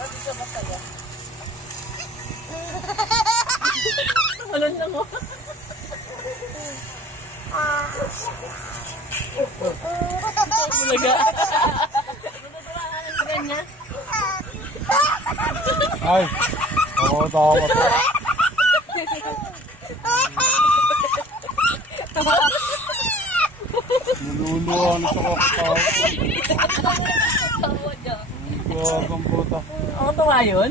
dito ba kaya? Walang lang mo. Bulaga. Matatawanan ko niya. Ay, oo, tawa to. Naluluhan sa kakatawa. Gagawang puta. Ako tawa yun?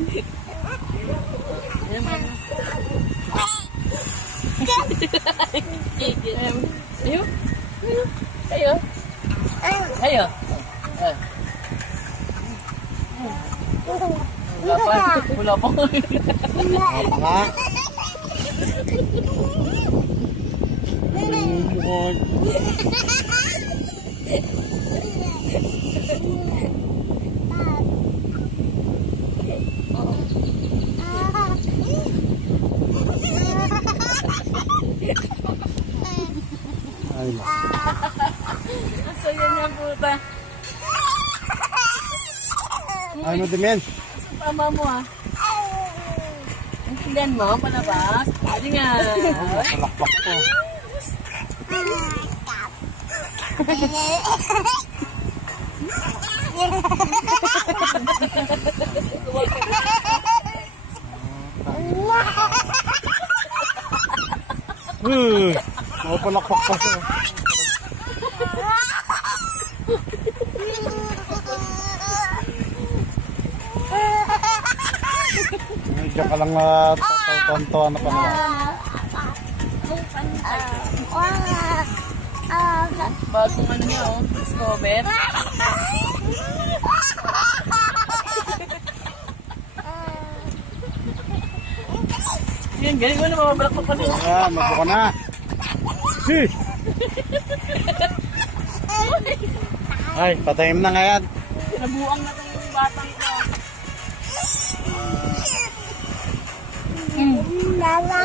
Ayo. Ayo. Ayo. Wala pa. Apa nga? Naluluhan. Ay, Asaya niya puta. ano din yan? Sa tama mo ah. Intindihan mo, palabas. Pwede nga. Palakpak ko. Mau palakpak pa siya. Diyan ka lang tonto na pa naman. Bagong ano niya oh. Discover. Yan, galing mo na mababalak pa rin. Ayan, mabuka na. Si! Ay, patayin mo na nga yan. Nabuang na tayo yung batang ko.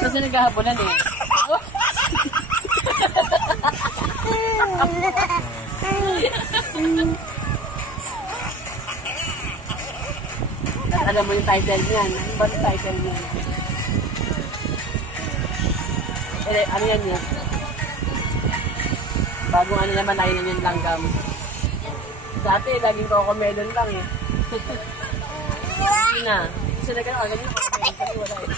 Kasi naghahaponan eh. Alam mo yung title niyan. Ano ba yung title niyan? Ano yan yun? Bagong ano naman tayo na yung langgam. Dati, laging kokomedon lang eh. Hindi na. Kasi nagkakaroon, ganyan kokomedon kasi wala eh.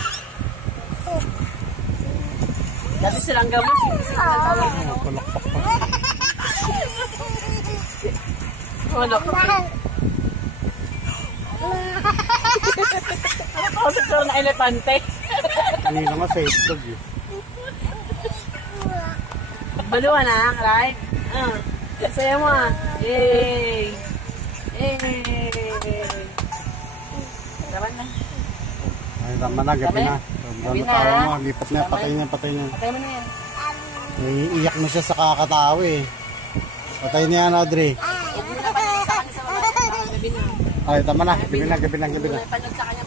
Dati silang gamot, sinatawag mo. Palakpak pa. Ano ko? Ano ko sa na elepante? Hindi naman sa itlog eh. Baluan na, right? Saya mo ah. Yay! Yay! Daman na. Ay, tama na, gabi na. Gabi na. Tawa mo, lipat na, patay niya, patay niya. Patay mo na yan. Iiyak na siya sa kakatawa eh. Patay niya yan, Audrey. Huwag mo na panood sa kanya sa mga gabi na. Ay, tama na, gabi na, gabi na, gabi na. Huwag mo na panood sa kanya.